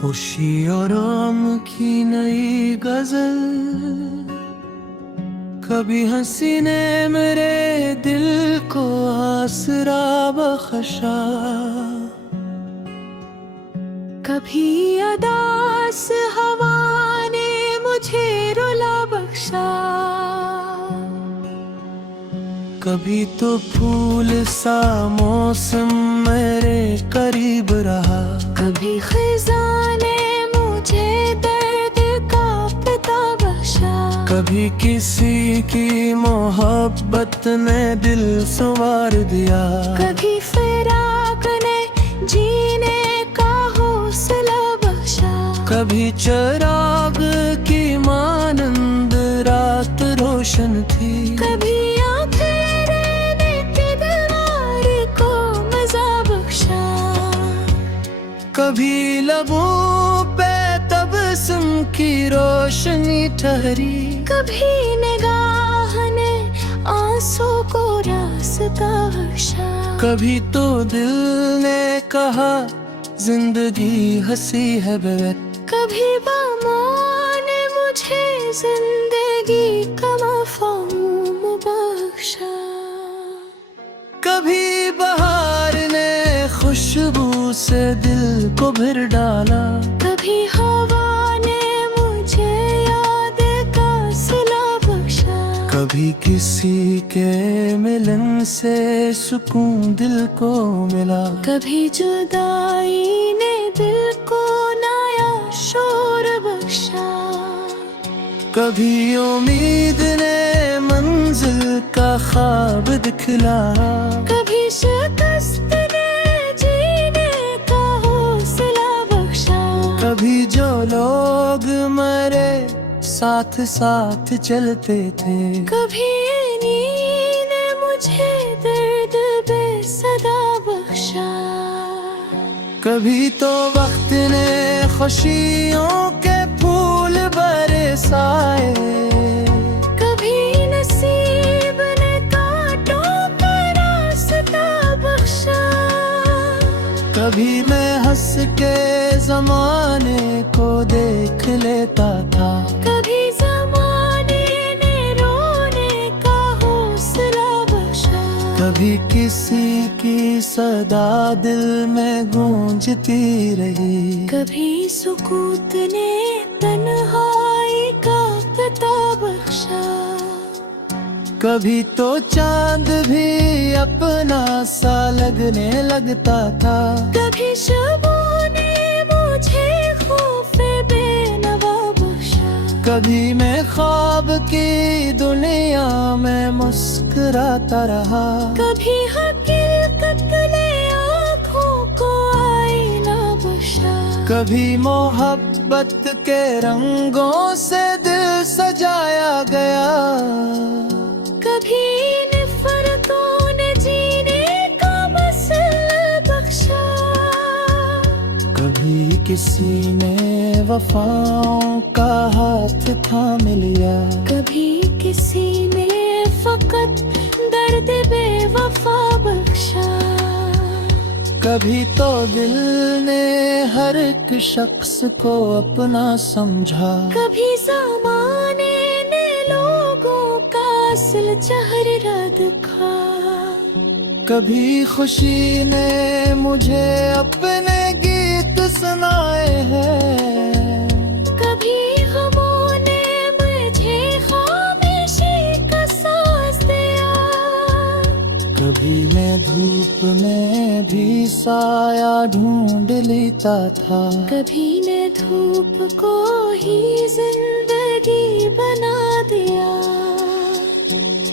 खुशी और गम की नई गजल, कभी हंसी ने मेरे दिल को आसरा बख्शा, कभी अदास हवा ने मुझे रुला बख्शा, कभी तो फूल सा मौसम मेरे करीब रहा, कभी खिज़ां ने मुझे दर्द का पता बख्शा, कभी किसी की मोहब्बत ने दिल संवार दिया, कभी फिराक ने जीने का हौसला बख्शा, कभी चिराग की मानंद रात रोशन थी, कभी अंधेरे की दीवार को मज़ा बख्शा, कभी लबों पे तबस्सुम की रोशनी ठहरी, कभी निगाह ने आंसू को रास्ता बख्शा, कभी तो दिल ने कहा जिंदगी हंसी है बेवक्त, कभी बामां ने मुझे जिंदगी का मफ़हूम बख्शा, कभी बहार ने खुशबू से दिल को भर डाला, कभी हवा ने मुझे याद का सिला बख्शा, कभी किसी के मिलन से सुकून दिल को मिला, कभी जुदाई ने दिल को नया शोर बख्शा, कभी उम्मीद ने मंजिल का ख्वाब दिखलाया, कभी शिकस्त ने जीने का हौसला बख्शा, कभी जो लोग मरे साथ साथ चलते थे, कभी नींद ने मुझे दर्द बेसदा बख्शा, कभी तो वक्त ने खुशियों के फूल बरसाए, कभी नसीब ने कांटों का रास्ता बख्शा, कभी मैं हंस के जमाने को देख लेता था, कभी ज़माने ने रोने का हौसला बख्शा, कभी किसी की सदा दिल में गूंजती रही, कभी सुकूत ने तन्हाई का पता बख्शा, कभी तो चांद भी अपना सा लगने लगता था, कभी शबों ने मुझे खौफे बेनवा बख्शा, कभी मैं ख्वाब की दुनिया में मुस्कुराता रहा, कभी हकीकत ने आँखों को आईना बख्शा, कभी मोहब्बत के रंगों से दिल सजाया गया, कभी नफरतों ने जीने का मसला बख्शा, कभी किसी ने वफाओं का हाथ थाम लिया, कभी किसी ने फकत दर्द बेवफा बख्शा, कभी तो दिल ने हर एक शख्स को अपना समझा, कभी ज़माने ने लोगों का असल चेहरा दिखा, कभी खुशी ने मुझे अपने गीत सुनाए हैं, कभी गमों ने मुझे खामोशी का सांस दिया, कभी मैं धूप में भी साया ढूंढ लेता था, कभी ने धूप को ही जिंदगी बना दिया,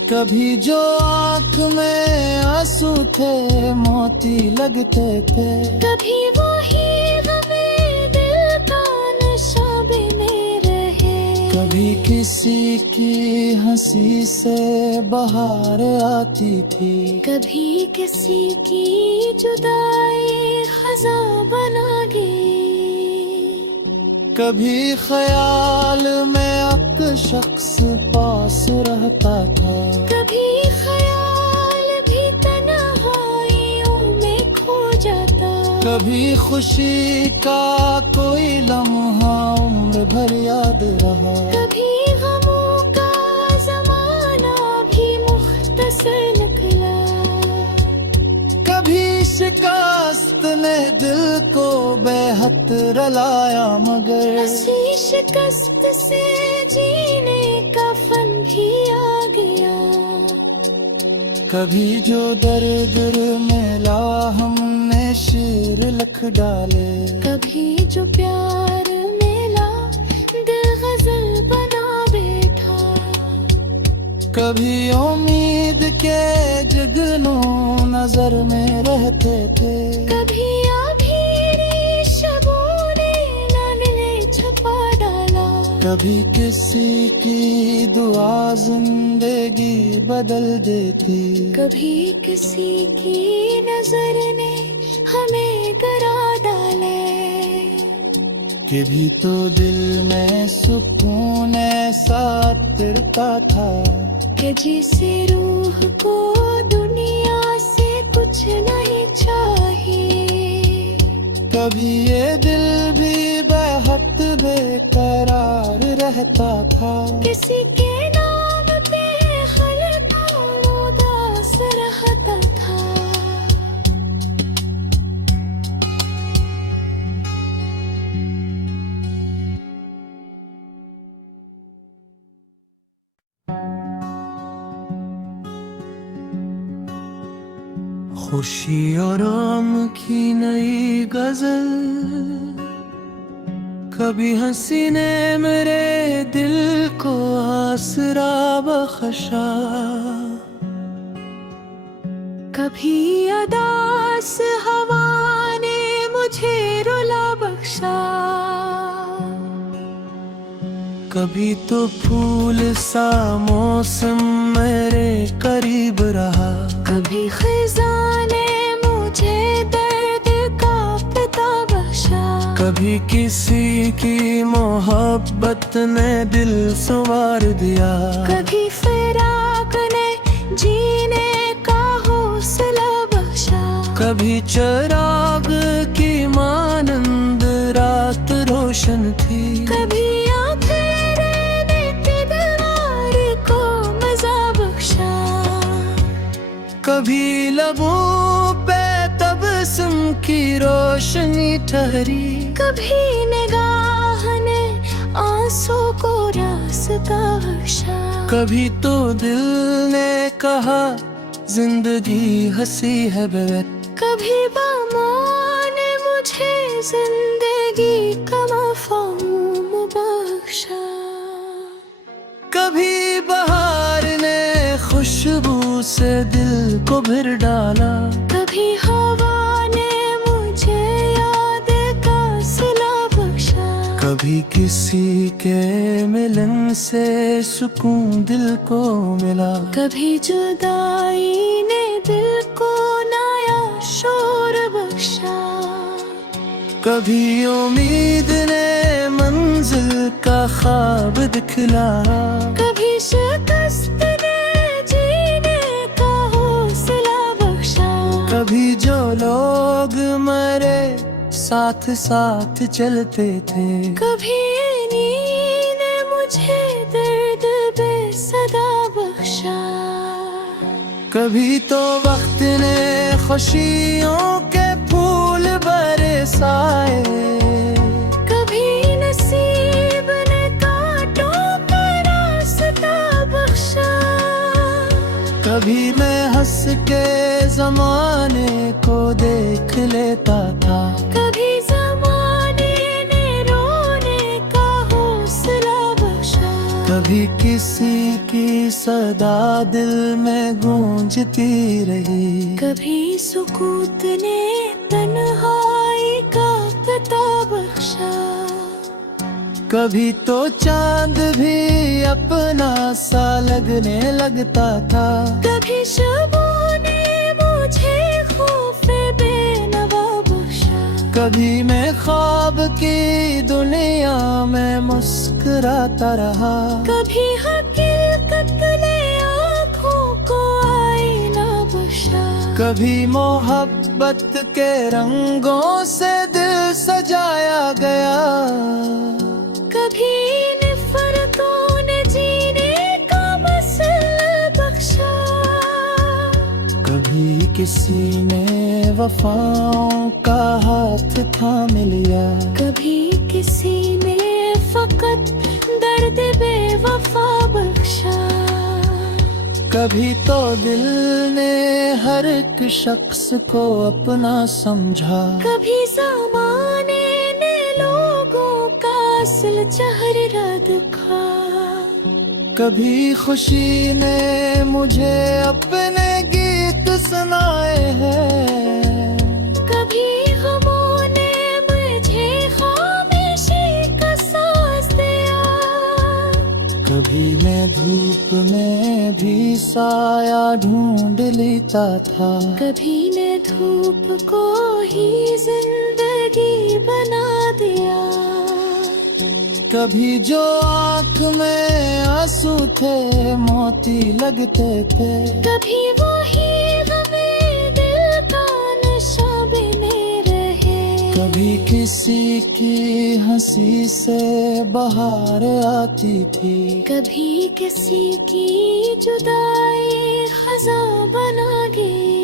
कभी जो आँख में आंसू थे मोती लगते थे, कभी वही हमें दिल का नशा बने रहे, कभी किसी की हंसी से बहार आती थी, कभी किसी की जुदाई खज़ा बना गई, कभी ख्याल में एक शख्स पास रहता था, कभी ख्याल भी तन्हाइयों में खो जाता, कभी खुशी का कोई लम्हा उम्र भर याद रहा, कभी गमों का जमाना भी मुख्तसर निकला, कभी शिकस्त ने दिल को बेहद रुलाया, मगर हंसी शिकस्त से जीने का फन भी आ गया। कभी जो दर्द मिला हमने शेर लिख डाले, कभी जो प्यार मिला दिल गजल बना बैठा, कभी उम्मीद के जगनों नजर में रहते थे, कभी अधीरी शबों ने नागले छपा डाला, कभी किसी की दुआ जिंदगी बदल देती, कभी किसी की नजर ने हमें गिरा डाले। कभी तो दिल में सुकून ऐसा तिरता था कि जिसे रूह को दुनिया से कुछ नहीं चाहिए, कभी ये दिल भी बेहद बेकरार रहता था, किसी के नाम पे हल्का उदास रहता था। खुशी और गम की नई गजल, कभी हंसी ने मेरे दिल को आसरा बख्शा, कभी अदास हवा ने मुझे रुला बख्शा, कभी तो फूल सा मौसम मेरे करीब रहा, कभी खिज़ां ने मुझे दर्द का पता बख्शा, कभी किसी की मोहब्बत ने दिल संवार दिया, कभी फिराक ने जीने का हौसला बख्शा, कभी चिराग की मानंद रात रोशन थी, कभी आँखें ने दीदार को मजा बख्शा, कभी लबों पे तबस्सुम की रोशनी ठहरी, कभी निगाह ने आंसू को रास्ता बख्शा, कभी तो दिल ने कहा जिंदगी हंसी है बेवक्त, कभी बामों ने मुझे जिंदगी का मफ़हूम बख्शा, कभी बहार ने खुशबू से दिल को भर डाला, कभी हवा ने मुझे याद का सिला बख्शा, कभी किसी के मिलन से सुकून दिल को मिला, कभी जुदाई ने दिल को नया शोर बख्शा, कभी उम्मीद ने मंजिल का ख्वाब दिखलाया, कभी शिकस्त ने जीने का हौसला बख्शा, कभी जो लोग मरे साथ साथ चलते थे, कभी नींद ने मुझे दर्द बेसदा बख्शा, कभी तो वक्त ने खुशियों के फूल बरसाए, कभी नसीब ने कांटों का रास्ता बख्शा, कभी मैं हंस के जमाने को देख लेता था, कभी ज़माने ने रोने का हौसला बख्शा, कभी किसी की सदा दिल में गूंजती रही, कभी सुकूत ने तन्हाई का पता बख्शा, कभी तो चांद भी अपना सा लगने लगता था, कभी शबों ने मुझे खौफ बेनवा बख्शा, कभी मैं ख्वाब की दुनिया में मुस्कुराता रहा, कभी हकीकत ने आँखों को आईना बख्शा, कभी मोहब्बत के रंगों से दिल सजाया गया, कभी नफरतों ने जीने का मसला बख्शा, कभी किसी ने वफाओं का हाथ थाम लिया, कभी किसी ने फकत दर्द बेवफा बख्शा। कभी तो दिल ने हर एक शख्स को अपना समझा, कभी ज़माने ने लोगों का असल चेहरा दिखा, कभी खुशी ने मुझे अपने गीत सुनाए हैं, कभी गमों ने मुझे खामोशी का सांस दिया, कभी मैं धूप में भी साया ढूंढ लेता था, कभी ने धूप को ही जिंदगी बना दिया, कभी जो आँख में आंसू थे मोती लगते थे, कभी वही गमे दिल का नशा बने रहे, कभी किसी की हंसी से बहार आती थी, कभी किसी की जुदाई खजा बना गई,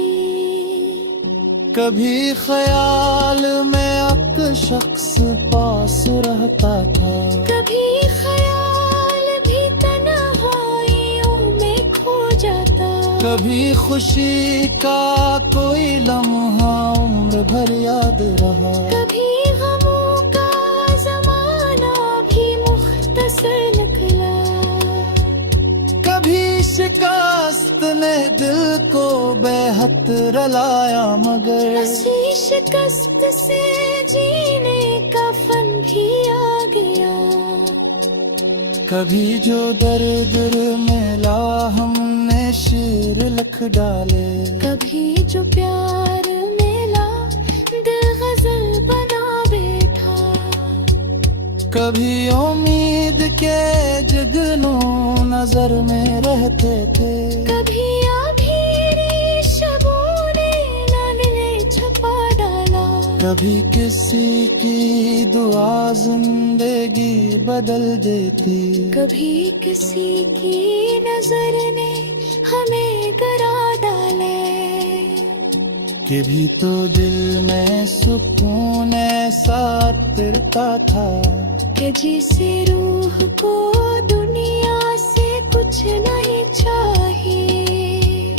कभी ख्याल में एक शख्स पास रहता था, कभी ख्याल भी तन्हाइयों में खो जाता, कभी खुशी का कोई लम्हा उम्र भर याद रहा, कभी गमों का ज़माना भी मुख्तसर निकला, कभी शिकस्त ने दिल को बेहद रलाया, मगर हंसी शिकस्त से जीने का फन भी आ गया, कभी जो दर्द मिला हमने शेर लिख डाले, कभी जो प्यार मिला दिल गजल बना बैठा, कभी उम्मीद के जगनों नजर में रहते थे, कभी अधीरी शबों ने नाले छपा डाला, कभी किसी की दुआ जिंदगी बदल देती, कभी किसी की नजर ने हमें गिरा डाले, कभी तो दिल में सुकून ऐसा तिरता था, कि जिसे रूह को दुनिया से कुछ नहीं चाहिए,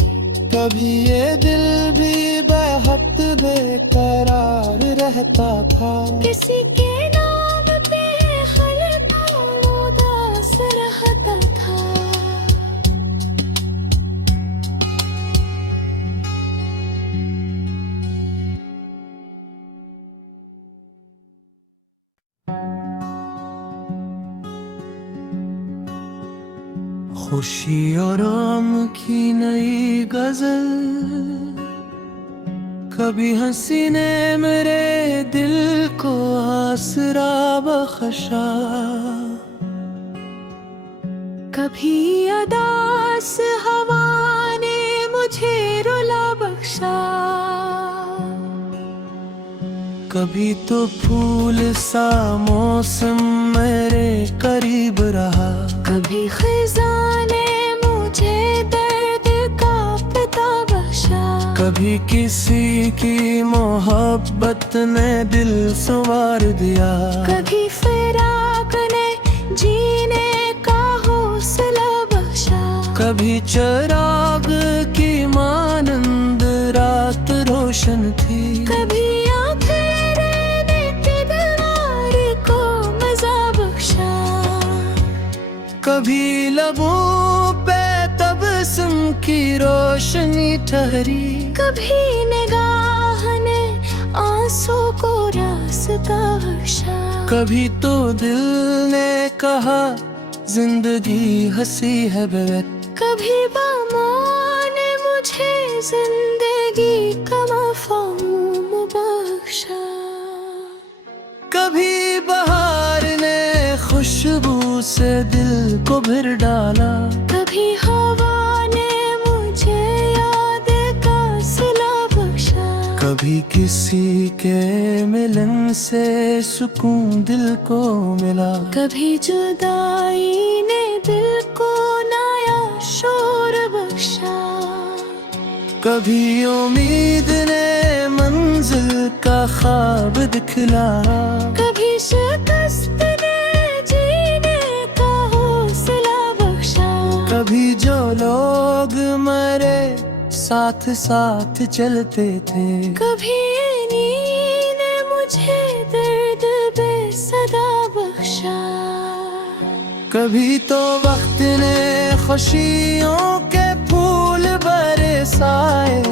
कभी ये दिल भी बेहद बेकरार रहता था, किसी के नाम पे हल्का उदास रहता था। खुशी और गम की नई गजल, कभी हंसी ने मेरे दिल को आसरा बख्शा, कभी अदास हवा ने मुझे रुला बख्शा, कभी तो फूल सा मौसम मेरे करीब रहा, कभी खिज़ां ने मुझे दर्द का पता बख्शा, कभी किसी की मोहब्बत ने दिल संवार दिया, कभी फिराक ने जीने का हौसला बख्शा, कभी चिराग की मानंद रात रोशन थी, कभी आँखें ने दीदार को मज़ा बख्शा, कभी लबों पे तबस्सुम की रोशनी ठहरी, कभी निगाह ने आंसू को रास्ता बख्शा, कभी तो दिल ने कहा जिंदगी हंसी है बेवक्त, कभी बामों ने मुझे जिंदगी का मफ़हूम बख्शा, कभी बहार ने खुशबू से दिल को भर डाला, कभी हवा ने मुझे याद का सिला कभी किसी के मिलन से सुकून दिल को मिला, कभी जुदाई ने दिल को नया शोर बख्शा, कभी उम्मीद ने मंजिल का ख्वाब दिखलाया, कभी शिकस्त ने जीने का हौसला बख्शा, कभी जो लोग मरे साथ साथ चलते थे, कभी नींद ने मुझे दर्द बेसदा बख्शा, कभी तो वक्त ने खुशियों के फूल बरसाए,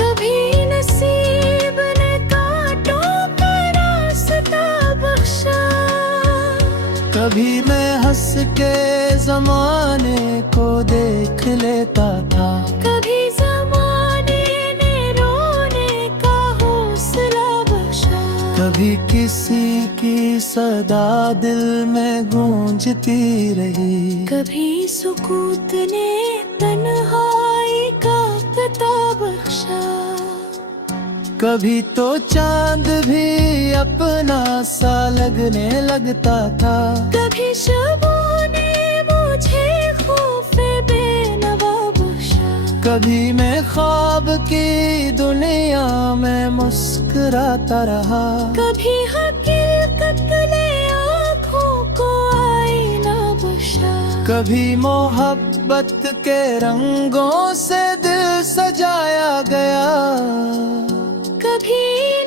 कभी नसीब ने कांटों का रास्ता बख्शा, कभी मैं हंस के जमाने को देख लेता था, कभी ज़माने ने रोने का हौसला बख्शा, कभी किसी की सदा दिल में गूंजती रही, कभी सुकूत ने तन्हाई का पता बख्शा, कभी तो चांद भी अपना सा लगने लगता था, कभी शबों ने मुझे खौफे बेनवा बख्शा, कभी मैं ख्वाब की दुनिया में मुस्कुराता रहा, कभी हकीकत ने आँखों को आईना बख्शा, कभी मोहब्बत के रंगों से दिल सजाया गया, कभी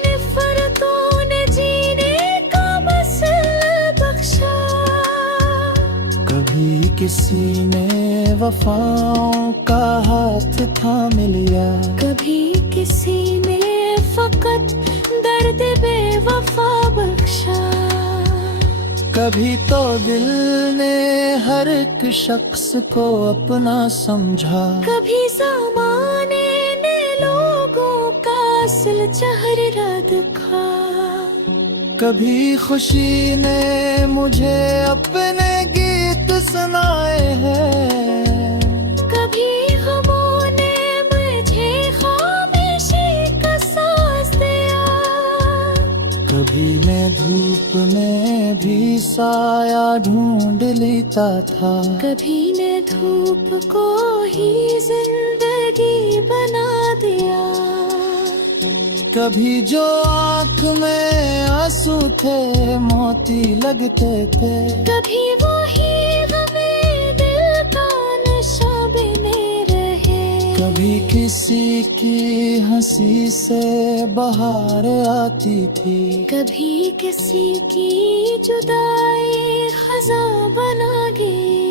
नफरतों ने जीने का मसला बख्शा, कभी किसी ने वफाओं का हाथ थाम लिया, कभी किसी ने फकत दर्द बेवफा बख्शा, कभी तो दिल ने हर एक शख्स को अपना समझा, कभी ज़माने ने लोगों का असल चेहरा दिखा, कभी खुशी ने मुझे अपने गीत सुनाए हैं, कभी गमों ने मुझे खामोशी का सांस दिया, कभी मैं धूप में भी साया ढूंढ लेता था, कभी ने धूप को ही जिंदगी बना दिया, कभी जो आँख में आंसू थे मोती लगते थे, कभी वही हमें दिल का नशा बने रहे, कभी किसी की हंसी से बहार आती थी, कभी किसी की जुदाई खज़ां बना गई,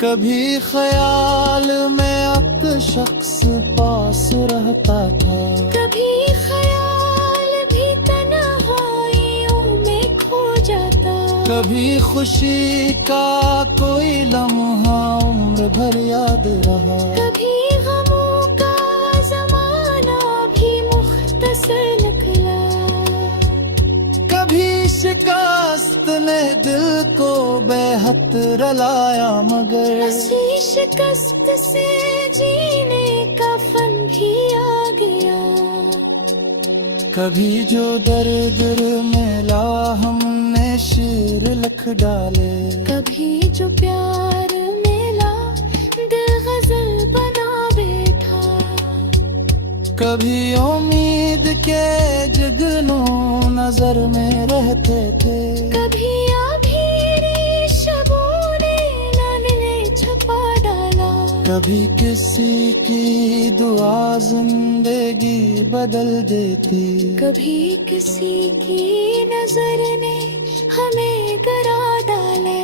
कभी ख्याल में अब शख्स पास रहता था, कभी ख्याल भी तन्हाइयों में खो जाता, कभी खुशी का कोई लम्हा उम्र भर याद रहा, कभी गमों का ज़माना भी मुख्तसर निकला, कभी शिकस्त ने दिल को बेहद रलाया, मगर हंसी शिकस्त से जीने का फन भी आ गया, कभी जो दर्द मिला हमने शेर लिख डाले, कभी जो प्यार मिला दिल गजल बना बैठा, कभी उम्मीद के जगनों नजर में रहते थे, कभी अधीरी शबों ने नाले छपा डाला, कभी किसी की दुआ जिंदगी बदल देती, कभी किसी की नजर ने हमें गिरा डाले,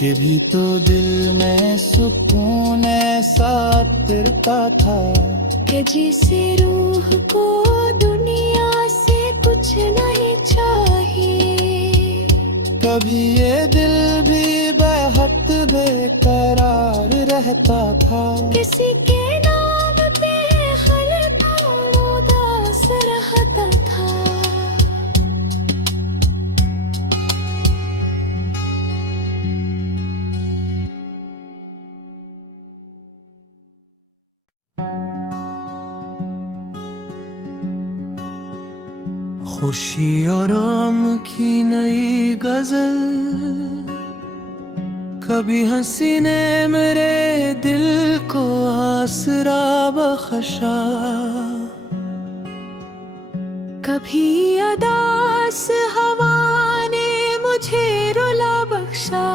कभी तो दिल में सुकून ऐसा तिरता था, कि जिसे रूह को दुनिया से कुछ नहीं चाहिए, कभी ये दिल भी बेहद बेकरार रहता था, किसी के नाम पे खलता उदास रहता था, खुशी और गम की नई गजल, कभी हंसी ने मेरे दिल को आसरा बख्शा, कभी अदास हवा ने मुझे रुला बख्शा,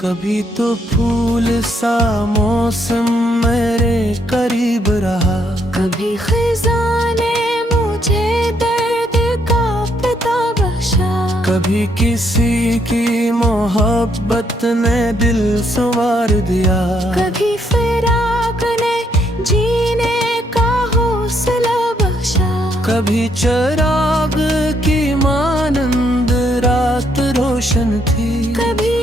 कभी तो फूल सा मौसम मेरे करीब रहा, कभी खिज़ां ने मुझे दर्द का पता बख्शा, कभी किसी की मोहब्बत ने दिल संवार दिया, कभी फिराक ने जीने का हौसला बख्शा, कभी चिराग की मानंद रात रोशन थी, कभी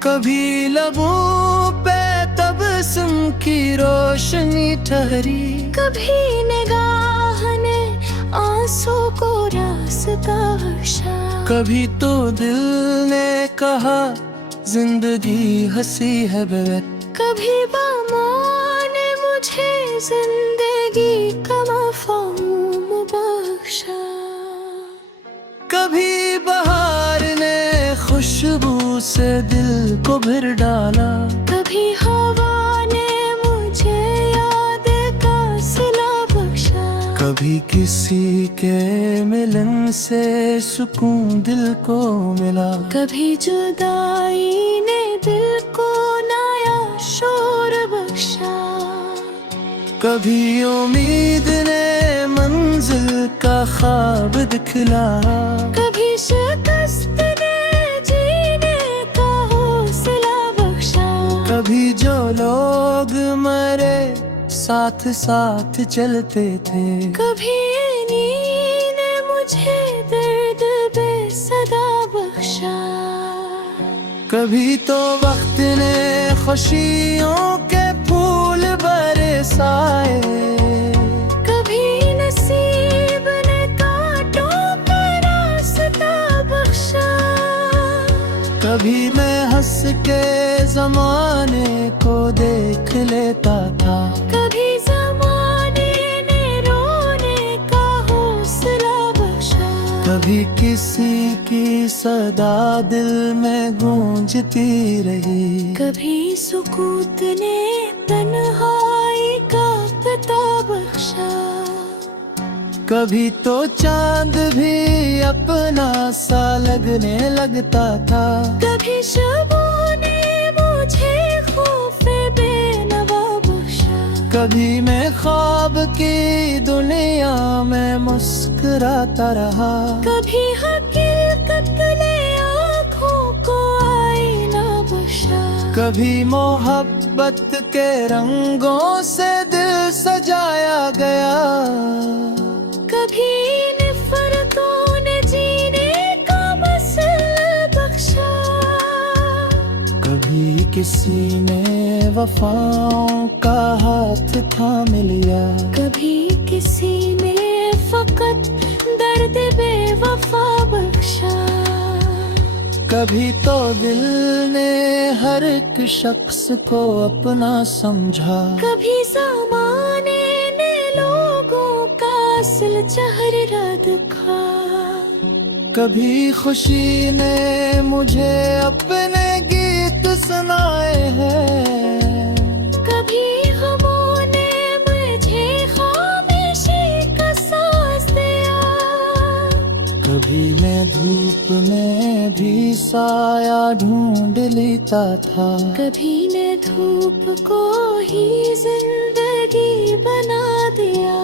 कभी लबों पे तबस्सुम की रोशनी ठहरी, कभी निगाह ने आंसू को रास्ता बख्शा, कभी तो दिल ने कहा जिंदगी हंसी है बेवक्त, कभी बामों ने मुझे जिंदगी का मफ़हूम बख्शा, कभी बहार ने खुशबू से दिल को भर डाला, कभी हवा ने मुझे याद का सिला बख्शा, कभी किसी के मिलन से सुकून दिल को मिला, कभी जुदाई ने दिल को नया शोर बख्शा, कभी उम्मीद ने मंजिल का ख्वाब दिखलाया, कभी शिकस्त ने जीने का हौसला बख्शा, कभी जो लोग मरे साथ साथ चलते थे, कभी इन्हीं ने मुझे दर्द बेसदा बख्शा, कभी तो वक्त ने खुशियों के फूल बरसाए, कभी नसीब ने कांटों पे रास्ता बख्शा, कभी मैं हंस के जमाने को देख लेता था, कभी ज़माने ने रोने का हौसला बख्शा, कभी किसी की सदा दिल में गूंजती रही, कभी सुकूत ने तन्हाई का पता बख्शा, कभी तो चांद भी अपना सा लगने लगता था, कभी शबों ने मुझे खौफ बेनवा बख्शा, कभी मैं ख्वाब की दुनिया में मुस्कुराता रहा, कभी हकीकत ने आँखों को आईना बख्शा, कभी मोहब्बत के रंगों से दिल सजाया गया, कभी नफरतों ने जीने का मसला बख्शा, कभी किसी ने वफाओं का हाथ थाम लिया, कभी किसी ने फकत दर्द बेवफा बख्शा, कभी तो दिल ने हर एक शख्स को अपना समझा, कभी ज़माने ने लोगों का असल चेहरा दिखा, कभी खुशी ने मुझे अपने गीत सुनाए हैं, कभी गमों ने मुझे खामोशी का सांस दिया, कभी मैं धूप में भी साया ढूंढ लेता था, कभी ने धूप को ही जिंदगी बना दिया,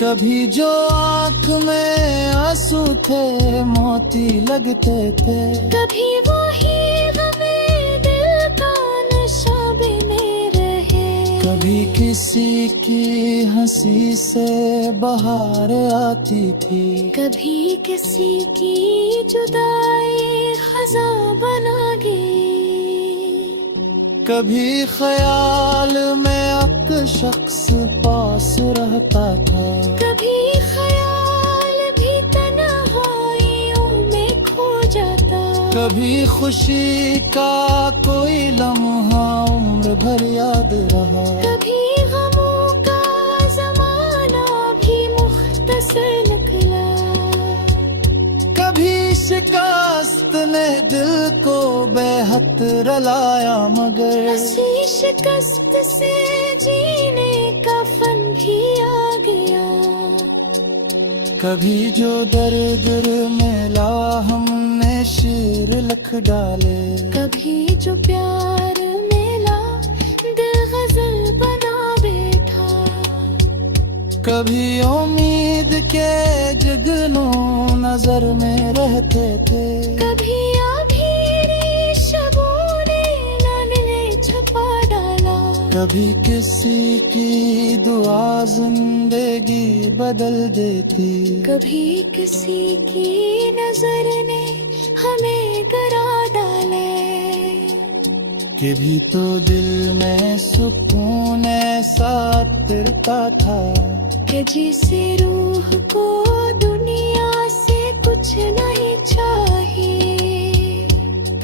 कभी जो आँख में आंसू थे मोती लगते थे, कभी वही हमें दिल का नशा बने रहे, कभी किसी की हंसी से बहार आती थी, कभी किसी की जुदाई खज़ा बना गई, कभी ख्याल में अब शख्स पास रहता था, कभी ख्याल भी तन्हाइयों में खो जाता, कभी खुशी का कोई लम्हा उम्र भर याद रहा, कभी गमों का जमाना भी मुख्तसर निकला, कभी शिकस्त ने दिल को बेहद रलाया, मगर हंसी शिकस्त से जीने का फन भी आ गया। कभी जो दर्द मिला हमने शेर लिख डाले, कभी जो प्यार मिला दिल गजल बना बैठा, कभी उम्मीद के जगनों नजर में रहते थे, कभी अधीरी शबों ने नागले छपा डाला, कभी किसी की दुआ जिंदगी बदल देती, कभी किसी की नजर ने हमें गिरा डाले। कभी तो दिल में सुकून ऐसा तिरता था कि जिसे रूह को दुनिया से कुछ नहीं चाहिए।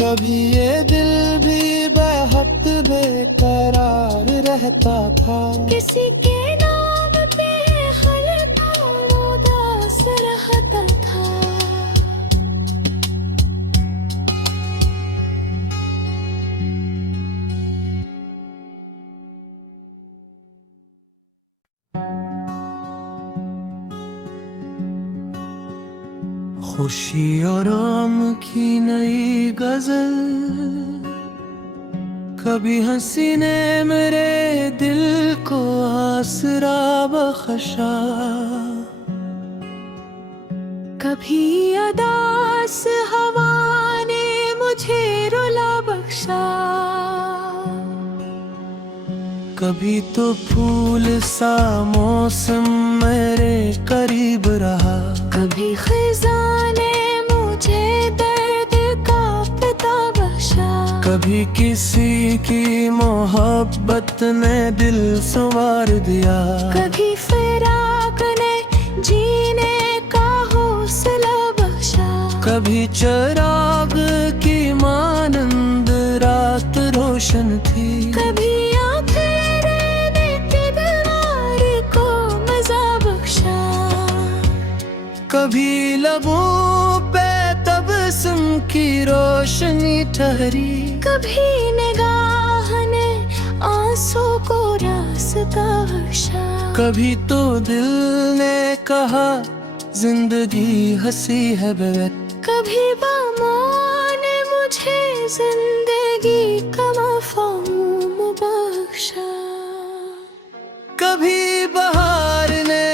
कभी ये दिल भी बेहद बेकरार रहता था, किसी के नाम पे हल्का उदास रहता था। खुशी और गम की नई गजल, कभी हंसी ने मेरे दिल को आसरा बख्शा, कभी अदास हवा ने मुझे रुला बख्शा, कभी तो फूल सा मौसम मेरे करीब रहा, कभी खिज़ां ने मुझे दर्द का पता बख्शा, कभी किसी की मोहब्बत ने दिल संवार दिया, कभी फिराक ने जीने का हौसला बख्शा, कभी चिराग की मानंद रात रोशन थी, कभी आंखें ने दीवार को मजा बख्शा, कभी लबों पे तबस्सुम की रोशनी ठहरी, कभी निगाह ने आंसू को रास्ता बख्शा, कभी तो दिल ने कहा जिंदगी हंसी है बेवत, कभी बामां ने मुझे जिंदगी का मफ़हूम बख्शा, कभी बहार ने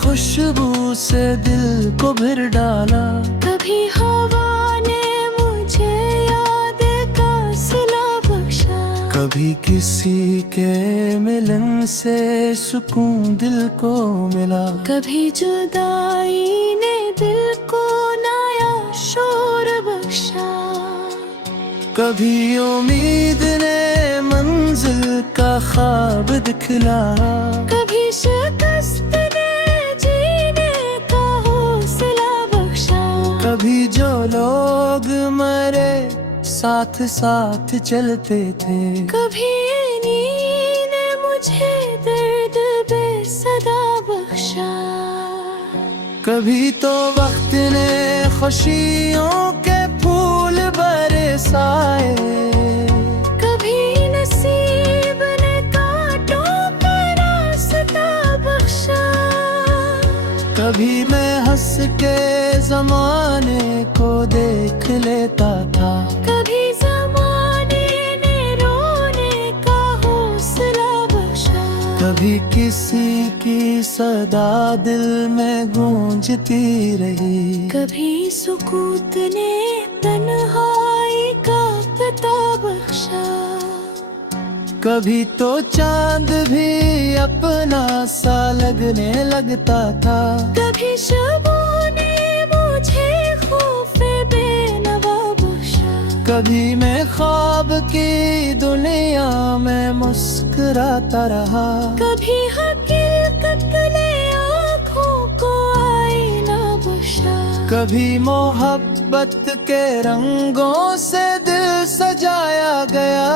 खुशबू से दिल को भर डाला, कभी हवा ने मुझे याद का सिला बख्शा, कभी किसी के मिलन से सुकून दिल को मिला, कभी जुदाई ने दिल को नया शोर बख्शा, कभी उम्मीद ने मंजिल का ख्वाब दिखलाया, कभी शिकस्त ने जीने का हौसला बख्शा, कभी जो लोग मरे साथ साथ चलते थे, कभी नींद ने मुझे दर्द बेसदा बख्शा, कभी तो वक्त ने खुशियों के फूल बरसाए, कभी नसीब ने कांटों का रास्ता बख्शा, कभी मैं हंस के जमाने को देख लेता था, कभी ज़माने ने रोने का हौसला बख्शा, कभी किसी की सदा दिल में गूंजती रही, कभी सुकूत ने तन्हाई का पता बख्शा, कभी तो चांद भी अपना सा लगने लगता था, कभी शबों ने मुझे खौफे बेनवा बख्शा, कभी मैं ख्वाब की दुनिया में मुस्कुराता रहा, कभी हकीकत ने आँखों को आईना बख्शा, कभी मोहब्बत मोहब्बत के रंगों से दिल सजाया गया।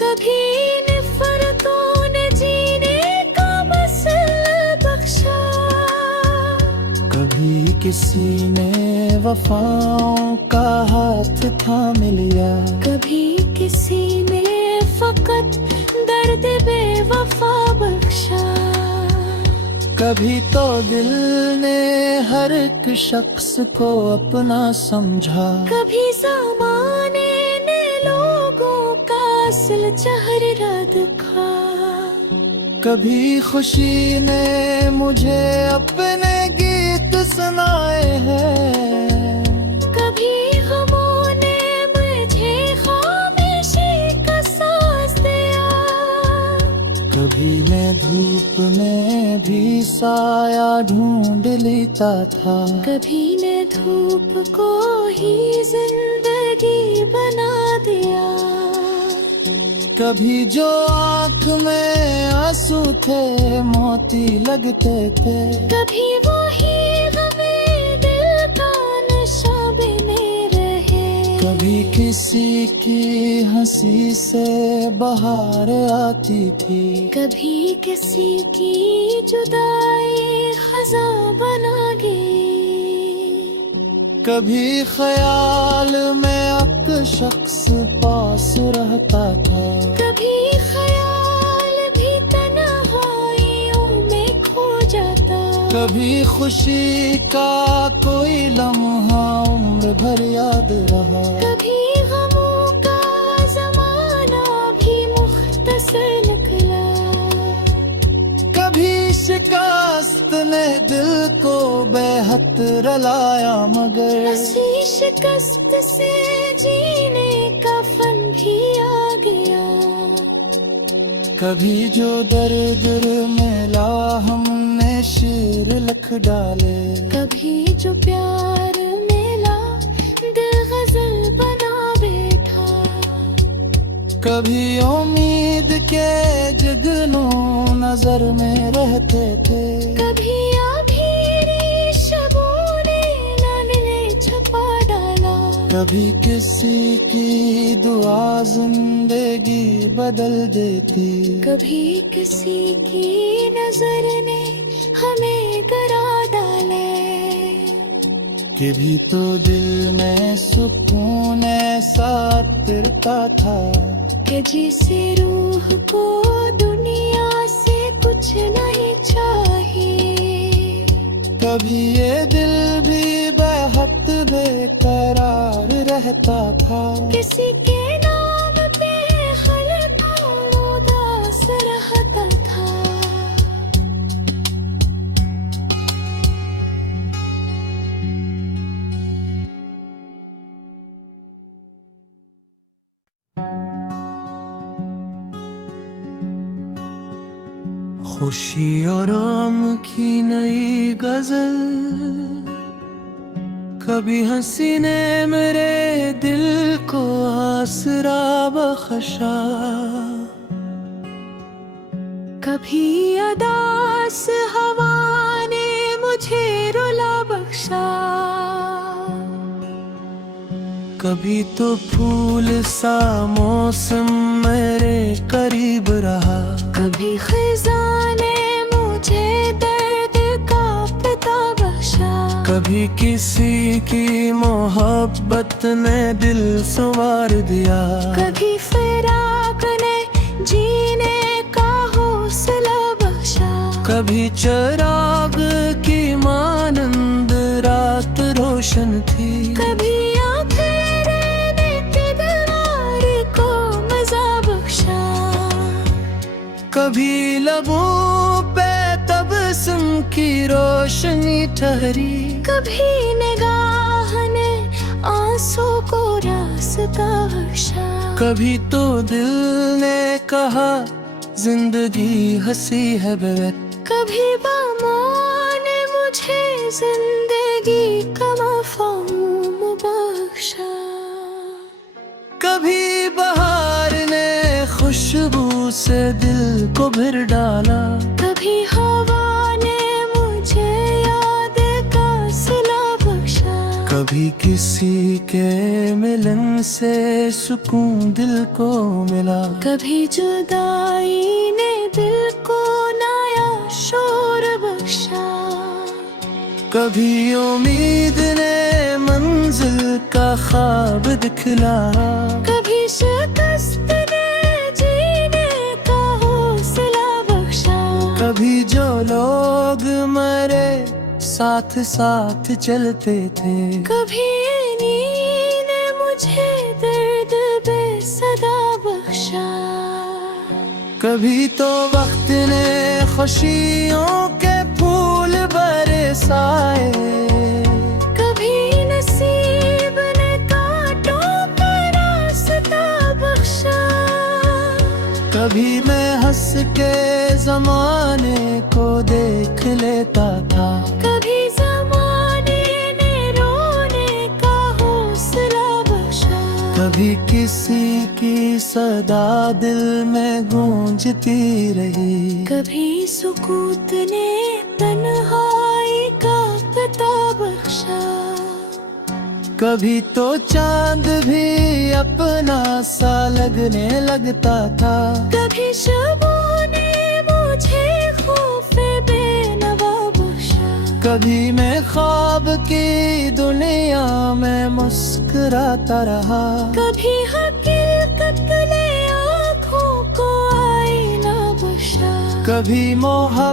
कभी नफरतों ने जीने का मसला बख्शा, कभी किसी ने वफाओं का हाथ थाम लिया। कभी किसी ने फकत दर्द बेवफा बख्शा। कभी तो दिल ने हर एक शख्स को अपना समझा। कभी ज़माने ने लोगों का असल चेहरा दिखा। कभी खुशी ने मुझे अपने गीत सुनाए हैं। कभी गमों ने मुझे खामोशी का सांस दिया। कभी मैं धूप में भी साया ढूंढ लेता था। कभी ने धूप को ही जिंदगी बना दिया। कभी जो आँख में आंसू थे मोती लगते थे। कभी वही गमे दिल का नशा बने रहे। कभी किसी की हंसी से बहार आती थी। कभी किसी की जुदाई खज़ा बना गई। कभी ख्याल में एक शख्स पास रहता था। कभी ख्याल भी तन्हाइयों में खो जाता। कभी खुशी का कोई लम्हा उम्र भर याद रहा। कभी गमों का ज़माना भी मुख्तसर निकला। कभी शिकस्त ने दिल को बेहद रुलाया, मगर इसी शिकस्त से जीने का फन भी आ गया। कभी जो दर्द मिला हमने शेर लिख डाले। कभी जो प्यार मिला दिल गजल बना बैठा। कभी उम्मीद के जगनों नजर में रहते थे। कभी अधीरी शबों ने नाले छपा डाला। कभी किसी की दुआ जिंदगी बदल देती। कभी किसी की नजर ने हमें गिरा डाले। कभी तो दिल में सुकून ऐसा तिरता था कि जिसे रूह को दुनिया से कुछ नहीं चाहिए। कभी ये दिल भी बेहद बेकरार रहता था। किसी के नाम पे हल्का उदास रहता था। खुशी और गम की नई गजल, कभी हंसी ने मेरे दिल को आसरा बख्शा। कभी अदास हवा ने मुझे रुला बख्शा। कभी तो फूल सा मौसम मेरे करीब रहा। कभी खिज़ां ने मुझे दर्द का पता बख्शा। कभी किसी की मोहब्बत ने दिल संवार दिया। कभी फिराक ने जीने का हौसला बख्शा। कभी चिराग की मानंद रात रोशन थी। कभी कभी लबों पे तबस्सुम की रोशनी ठहरी। कभी निगाह ने आंसू को रास्ता बख्शा। कभी तो दिल ने कहा जिंदगी हंसी है बेवत। कभी बामों ने मुझे जिंदगी का मफ़हूम बख्शा। कभी बहार ने खुशबू से दिल को भर डाला। कभी हवा ने मुझे याद का सिला बख्शा। कभी कभी किसी के मिलन से सुकून दिल को मिला, कभी जुदाई ने दिल को नया शोर बख्शा, कभी उम्मीद ने मंजिल का ख्वाब दिखलाया, कभी शिकस्त ने जीने का हौसला बख्शा, कभी जो लोग मरे साथ साथ चलते थे, कभी इन्हीं ने मुझे दर्द बेसदा बख्शा, कभी तो वक्त ने खुशियों के फूल बरसाए, कभी नसीब ने कांटों का रास्ता बख्शा, कभी मैं हंस के जमाने को देख लेता था, कभी ज़माने ने रोने का हौसला बख्शा, कभी किसी की सदा दिल में गूंजती रही, कभी सुकूत ने तन्हाई का पता बख्शा, कभी तो चांद भी अपना सा लगने लगता था, कभी शबों ने मुझे खौफे बेनवा बख्शा, कभी मैं ख्वाब की दुनिया में मुस्कुराता रहा, कभी हकीकत ने आँखों को आईना बख्शा, कभी मोहब्बत